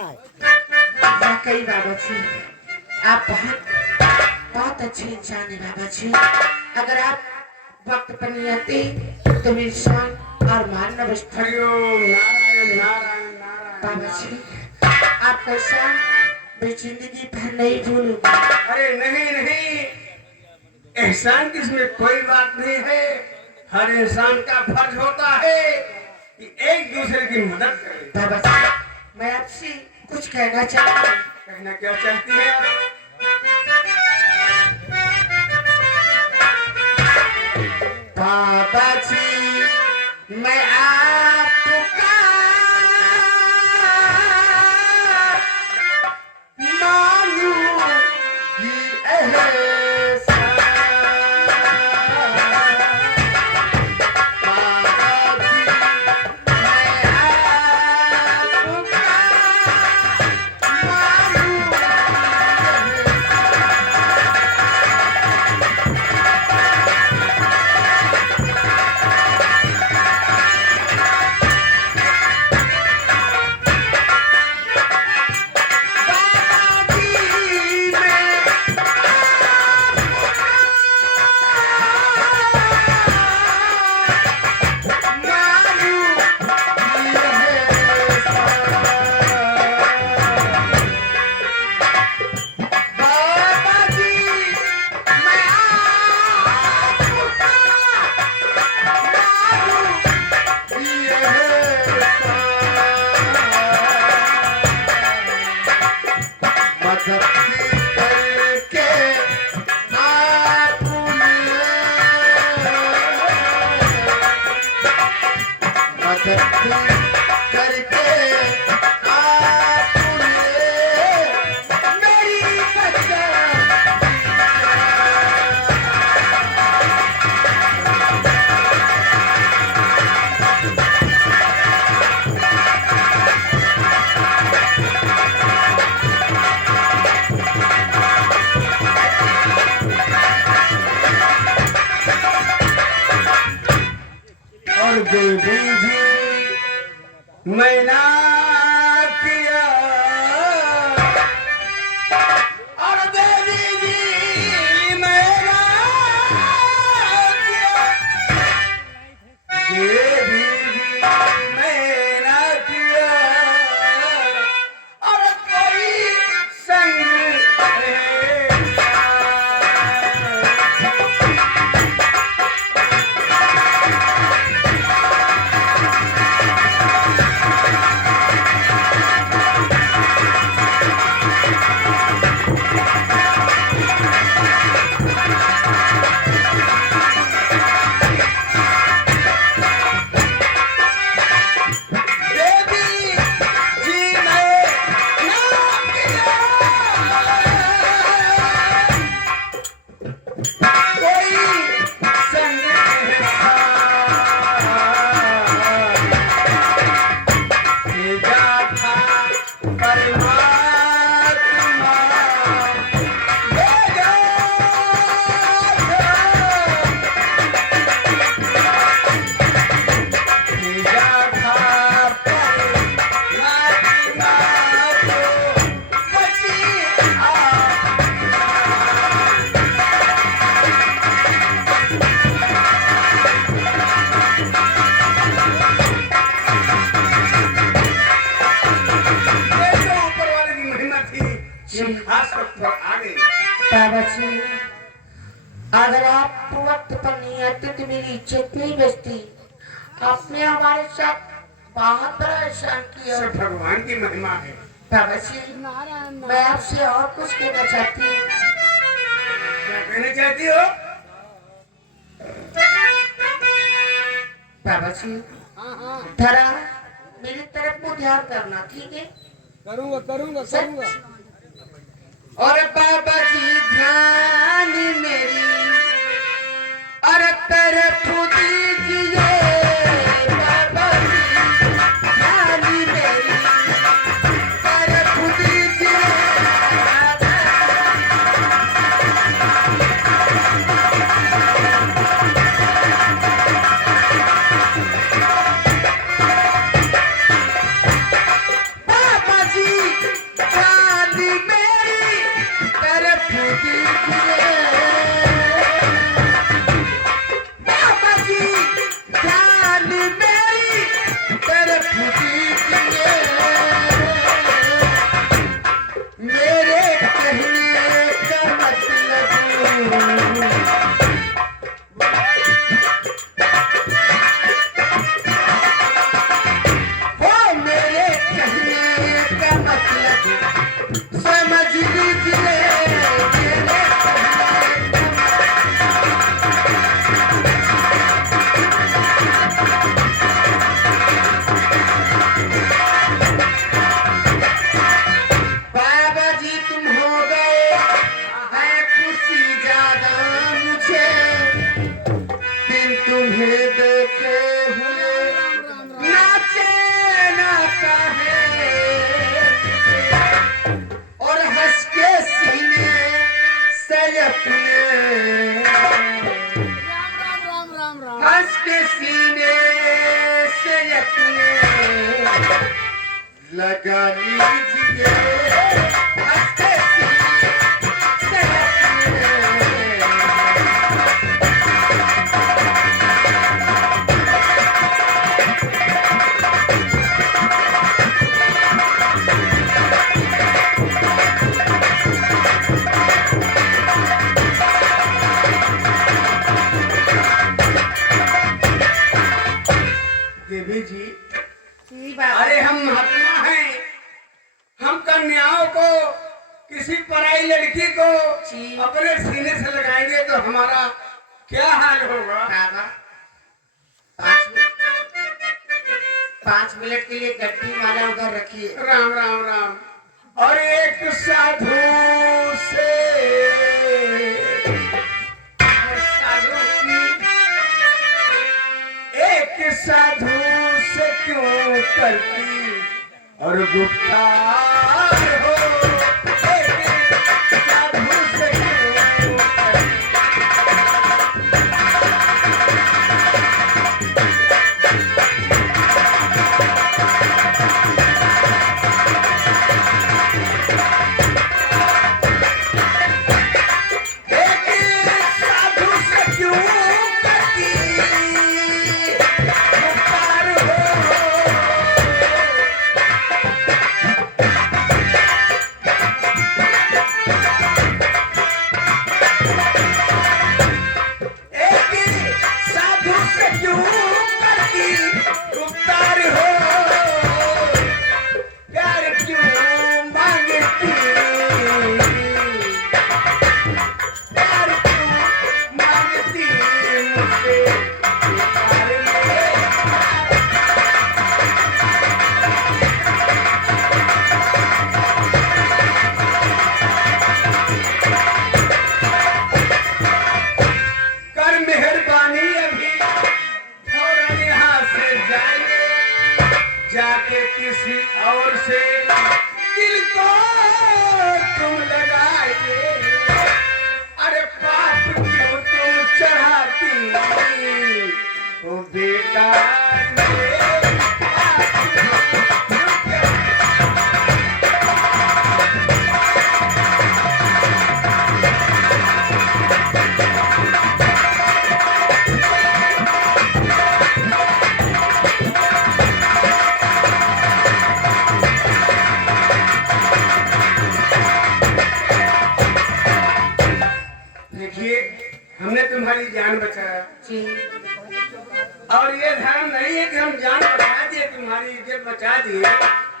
करना है। वाकई बाबा जी, आप बहुत अच्छे इंसान है बाबा जी। अगर आप वक्त पर नहीं आते तो मेरी शान और मान नष्ट। हरिओम नारायण नारायण नारायण। बाबा जी, आपका शान मैं जिंदगी भर नहीं भूलूंगा। अरे नहीं नहीं, एहसान किसमें कोई बात नहीं है। हर इंसान का फर्ज होता है कि एक दूसरे की मदद करे। बाबा जी, मैं आपसे कुछ कहना चाहता हूँ। कहना क्या चाहती है आप? बाबा जी, मैं आपका मानू ही एहसान। बाबा जी, मैं आपका मानू ही और देवी जी मैना किया, और देवी जी मैना किया, देवी जी मैना किया, और कोई संग बाबा जी, अगर आप वक्त पर नहीं आते तो मेरी इज्जत नहीं बचती। आपने हमारे साथ बहुत बड़ा एहसान किया। सब भगवान की महिमा है। बाबा जी, मैं आपसे और कुछ कहना चाहती हूँ। क्या कहना चाहती हो? बाबा जी, जरा मेरी तरफ को ध्यान करना, ठीक है? करूंगा करूंगा करूंगा। और बाबा जी ध्यान मेरी और तरफ दीजिए। बाबा जी ध्यान मेरी तरफ दीजिए। बाबा जी लगा लीजिए हंसते से देवी जी, जी बाबा। अरे हम महात्मा हैं, हम कन्याओं को किसी पराई लड़की को जी। अपने सीने से लगाएंगे तो हमारा क्या हाल होगा? बाबा 5 मिनट के लिए गड्डी माला उधर रखिए। राम राम राम। और एक साधु से साधु से क्यों करती और गुप्तार हो, एक साधु से क्यों जाके किसी और से दिल को तुम लगाइए। अरे पाप क्यों तुम चढ़ाती हो बेटा? हमने तुम्हारी जान बचाया जी। और ये धर्म नहीं है कि हम जान बचा दिए, तुम्हारी इज्जत बचा दिए,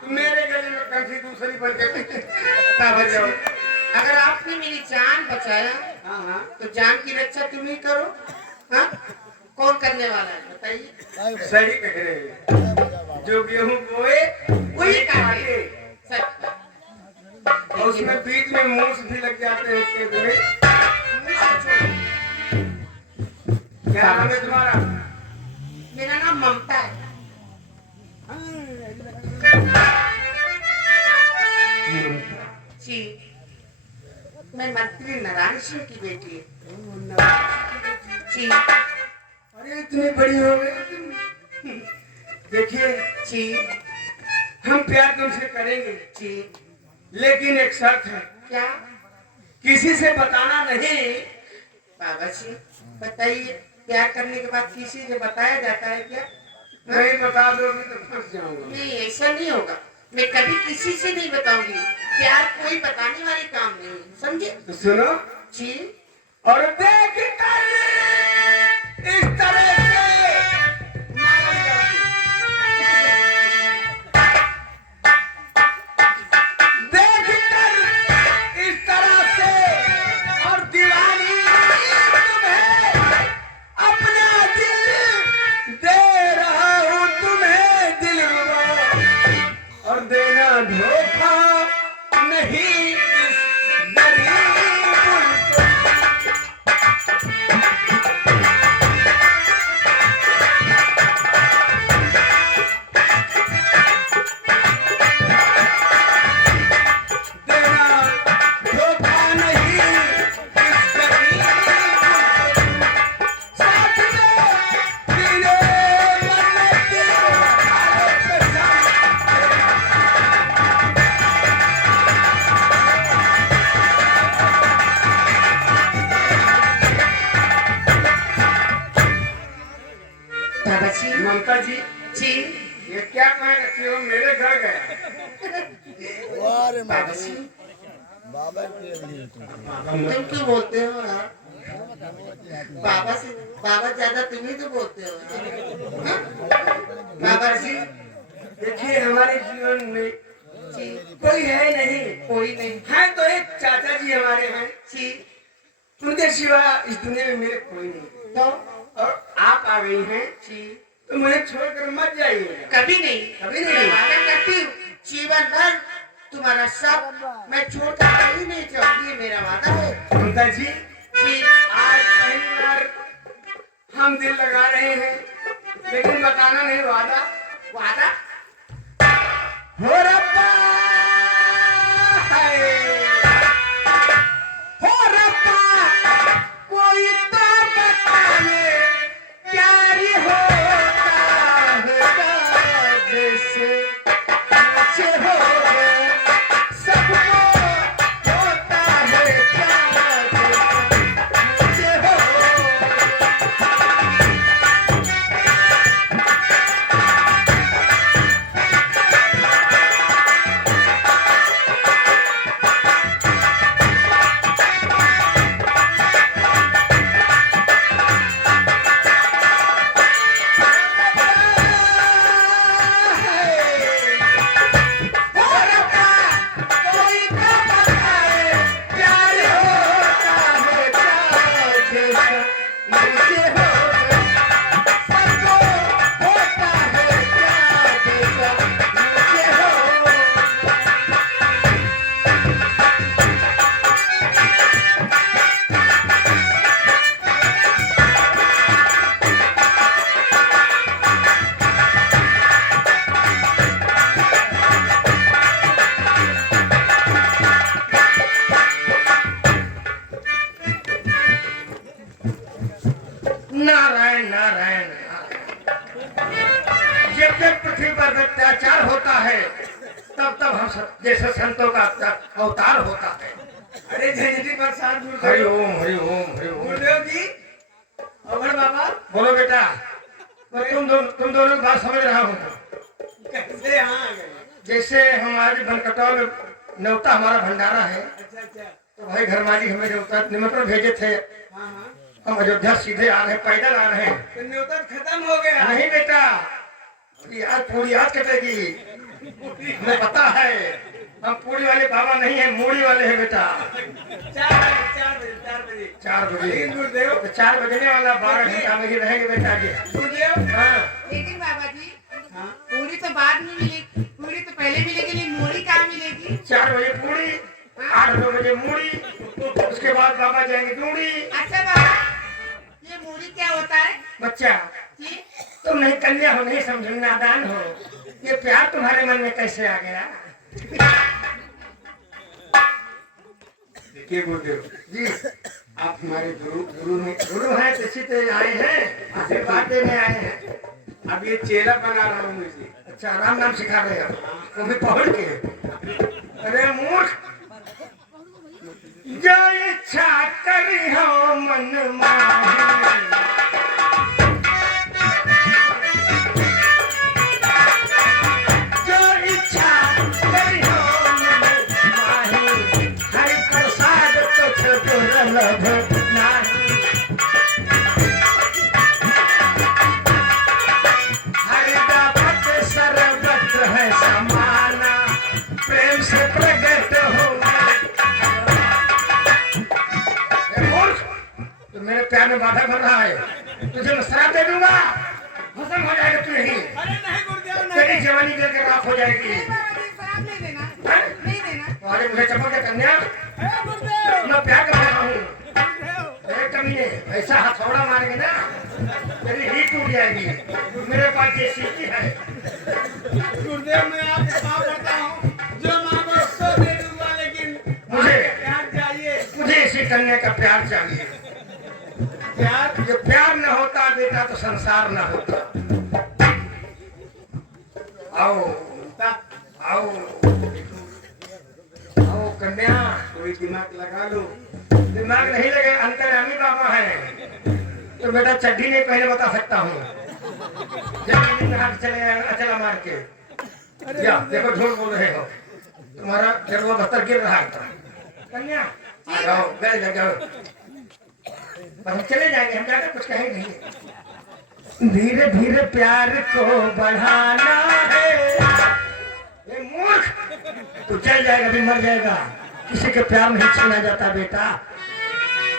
तुम मेरे गले में कंठी दूसरी बन के बाबा, अगर आपने मेरी जान बचाया हाँ तो जान की रक्षा तुम ही करो। हाँ, कौन करने वाला है बताइए? सही कह रहे हैं। जो गेहूं बोए वही काटे। और उसमें बीच में मूस भी लग जाते हैं खेत में। क्या नाम है तुम्हारा? मेरा नाम ममता है। जी, मैं मंत्री नारायण सिंह की बेटी जी। अरे इतनी बड़ी हो गई तुम। देखिए जी, हम प्यार तुमसे करेंगे जी, लेकिन एक शर्त है। क्या? किसी से बताना नहीं। बाबा जी बताइए, प्यार करने के बाद किसी से बताया जाता है क्या? नहीं बता दोगे तो फंस जाऊंगा। नहीं, ऐसा नहीं होगा। मैं कभी किसी से नहीं बताऊंगी। प्यार कोई बताने वाली काम नहीं, समझे? तो सुनो जी। और देख कर इस तरह से देख कर इस तरह से और दीवानी तुम्हें अपना दिल दे रहा हूँ, तुम्हें दिल और देना धोखा नहीं इस गरीब को। अरे बाबा जी बाबा के लिए तुम क्यों बोलते हो हाँ? बाबा से बाबा ज्यादा तुम ही तो बोलते हो हाँ? बाबा जी देखिए हमारे जीवन में जी कोई है नहीं, कोई नहीं है तो एक चाचा जी हमारे हैं, जी उनके सिवा इस दुनिया में मेरे कोई नहीं। तो और आप आ गई हैं जी तो मुझे छोड़कर मत जाइए। कभी नहीं कभी नहीं। मैं वादा करती हूँ जीवन भर तुम्हारा सब मैं छोड़कर कहीं नहीं जाऊंगी, ये मेरा वादा है ममता जी जी आज पहली बार हम दिल लगा रहे हैं, लेकिन बताना नहीं वादा वादा हो रब्बा है। हो रब्बा कोई तो बताए प्यारी होता है जैसे मुझे हो सबको होता है प्यार मुझे हो। नारायण नारायण जब जब पृथ्वी पर अत्याचार होता है तब तब हम सब जैसे संतों का अवतार होता है। अरे जय जी प्रसाद हरि ओम हरि ओम हरि ओम। गुरुदेव जी अमर बाबा बोलो बेटा, मैं तुम दोनों की बात समझ रहा हूँ। कैसे यहाँ जैसे हमारे बनकटौल में न्योता हमारा भंडारा है। अच्छा तो भाई घर मालिक हमें न्योता निमंत्रण भेजे थे, हम अयोध्या सीधे आ रहे, पैदल आ रहे हैं। तो न्योता खत्म हो गया? नहीं बेटा, आज पूरी याद कटेगी, हमें पता है। हम पूरी वाले बाबा नहीं है, मूड़ी वाले हैं बेटा। 4 बजे गुरुदेव तो 4 बजने वाला 12 घंटा में ही रहेंगे बेटा जी। गुरुदेव हाँ लेकिन बाबा जी पूरी तो बाद में मिलेगी, पूरी तो पहले मिलेगी, लेकिन मूड़ी कहाँ मिलेगी? 4 बजे पूरी, 8-9 बजे मूड़ी, उसके बाद बाबा जाएंगे दूड़ी। अच्छा बाबा ये मूड़ी क्या होता है? बच्चा जी तुम नहीं कन्या हो, नहीं समझो, नादान हो, ये प्यार तुम्हारे मन में कैसे आ गया? देखिए गुरुदेव जी, आप हमारे गुरु हैं, तो इसी तरह आए हैं, आशीर्वाद देने आए हैं। अब ये चेला बना रहा हूँ मुझे। अच्छा राम नाम सिखा रहे हो, वो भी पहुंच के। अरे मूर्ख, जो इच्छा करी हो मन माही, जो इच्छा करी हो मन माही, हरि प्रसाद तुझ दुर्लभ नाही। हरिदापत सर्वत्र है समाना, प्रेम से प्रकट हो। तो मेरे प्यार में बाधा कर रहा है, तुझे मैं शराब दे दूंगा, भस्म हो जाएगा तू नहीं। अरे नहीं गुरुदेव, तेरी जवानी देकर राख हो जाएगी। शराब नहीं देना, नहीं देना। तुम्हारे मुझे चपल के कन्या, मैं प्यार कर रहा हूँ। एक कमीने ऐसा हथौड़ा मारेंगे ना, तेरी ही टूट जाएगी। मेरे पास ये सीखी है। गुरुदेव मैं आपके पाँव पड़ता हूँ, जो मांगो सो दे दूंगा, लेकिन मुझे प्यार चाहिए। मुझे इसी कन्या का प्यार चाहिए। प्यार, जो प्यार न होता बेटा तो संसार न होता। आओ आओ आओ कन्या, कोई दिमाग लगा लो। दिमाग नहीं लगे, अंतर्यामी बाबा है तो बेटा चड्डी नहीं पहले बता सकता हूँ। जब हाथ चले चला मार के, या देखो झूठ बोल रहे हो। तुम्हारा जलवा बस्तर गिर रहा है। कन्या आ जाओ, बैठ जाओ, बस हम चले जाएंगे, हम जाकर कुछ कहेंगे नहीं। धीरे धीरे प्यार को बढ़ाना है। ये मूर्ख, तू चल जाएगा भी मर जाएगा, किसी के प्यार नहीं छीना जाता बेटा।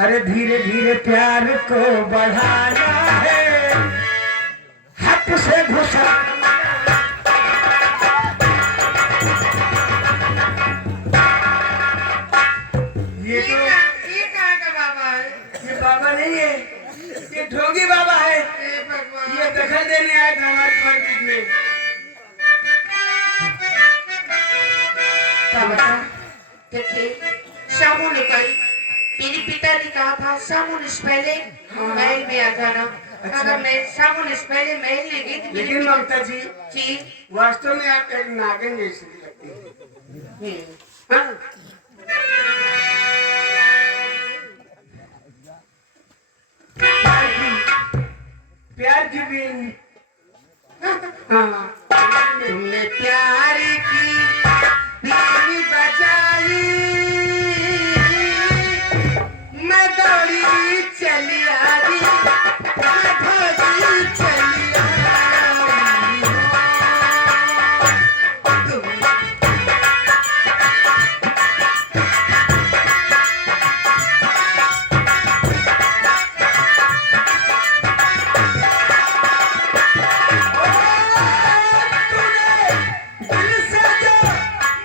अरे धीरे धीरे प्यार को बढ़ाना है, हाथ से घुसा ये कहाँ का बाबा है? ये बाबा नहीं है, ये ढोंगी बाबा है। हे भगवान। ये दखल देने आए थे हमारे पंडित में। क्या बता? देखिए, शामू ने कही, मेरे पिता ने कहा था शामू से पहले महल में आ जाना। अगर मैं शामू से पहले महल ले गई तो लेकिन ममता जी जी वास्तव में आप एक नागिन जैसी लगती है। हाँ प्यार की भी हाँ तुमने प्यार की बीवी बजाई, मैं दौड़ी चली आई, मैं भागी चली आई। तुमने दिल से जो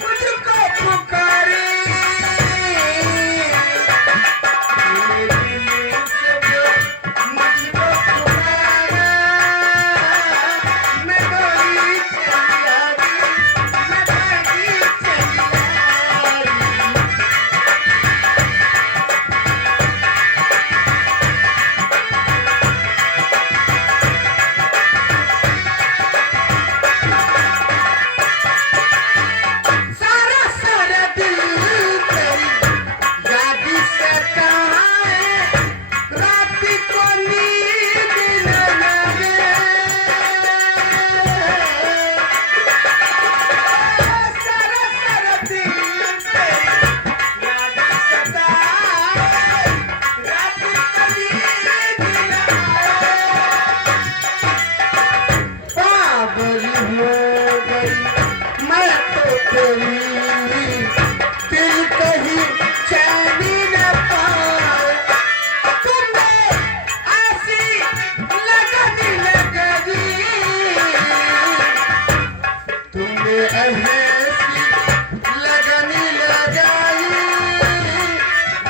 मुझको पुकारे, दिल से जो मुझको पुकारे, मैं दौड़ी चली आई, मैं भागी चली आई। सारा सारा दिल तेरी याद सताए, रात को नींद न लगे। सारा सारा दिल तेरी याद सताए, रात को नींद न आए। पागल हो गई मैं तो तेरी, दिल कहीं चैनी न पाए। तुम्हें ऐसी लगनी लगनी, तुम्हें ऐसी लगनी लगाई,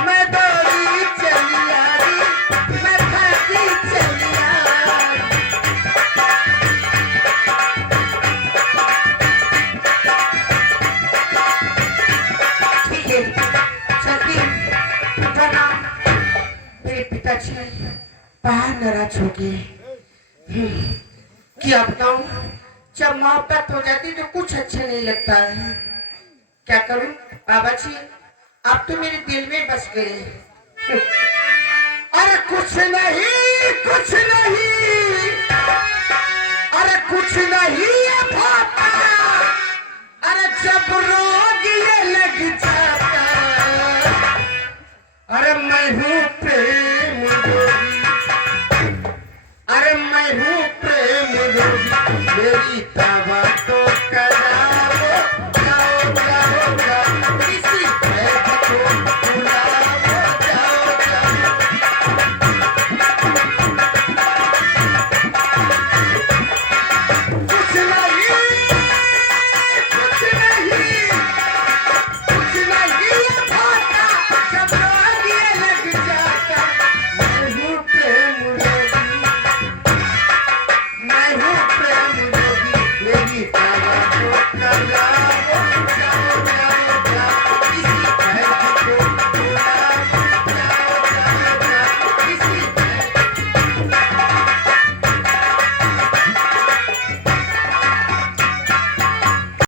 मैं दौड़ी चली आई, मैं भागी चली आई। ठीक है, चलती हूँ। वरना मेरे पिताजी बाहर नाराज हो गए। क्या बताऊं, जब मोहब्बत हो जाती तो कुछ अच्छा नहीं लगता है। क्या करूं बाबा जी, आप तो मेरे दिल में बस गए। अरे कुछ नहीं, कुछ नहीं, अरे कुछ नहीं है पापा, अरे जब रो